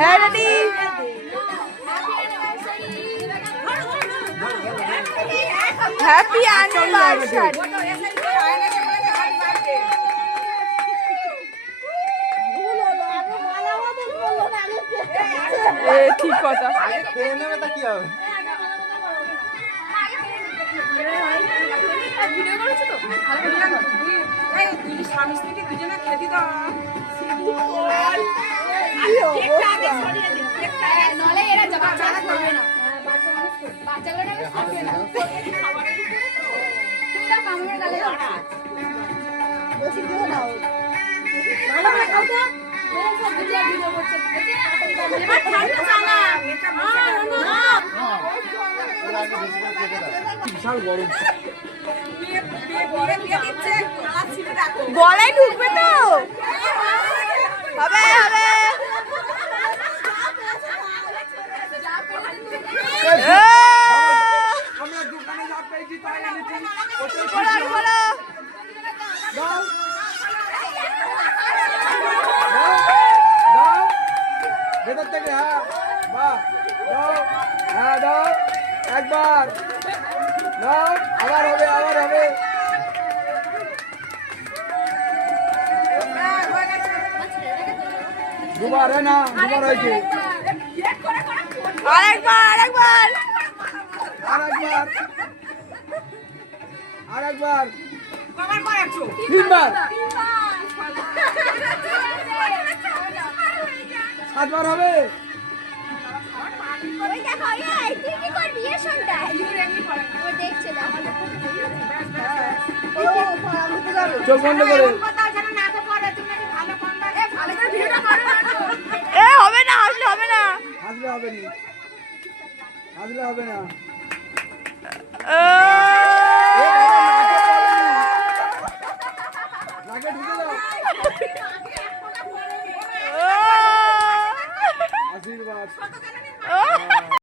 Ready happy anniversary. ঠিক কথা। স্বামী স্ত্রীকে দুজনে খেতে দাও। নলে এরা বাচ্চা করবে না, বাচ্চাগুলো খাবে না। তুমি না কামড়ে গালে বসে দিও দাও, ভালো করে খাও তো। এরা সব ভিডিও করছে, এবার খাইতে চালা। বিশাল গরম। গলায় ঢুকবে তো, হবে হবে। আমরা দোকানে যা পেয়েছি তাই এনেছি। ভেতর থেকে হ্যাঁ, বাহ, দাও, হ্যাঁ দাও, একবার দাও, আবার হবে, আবার হবে। দুবার, হ্যাঁ না, দুবার হয়েছে। আরেকবার আরেকবার আরেকবার, আরেকবার, কবার করেছো? তিনবার, সাতবার হবে। ওই দেখো, এই তুই কি করবি এ শুনটা? ও দেখছে, দেখো। চোখ বন্ধ করে। হবে না, আসলে হবে না। আসলে হবে না, আসলে হবে না। নাকে ঢুকে দাও। আশীর্বাদ।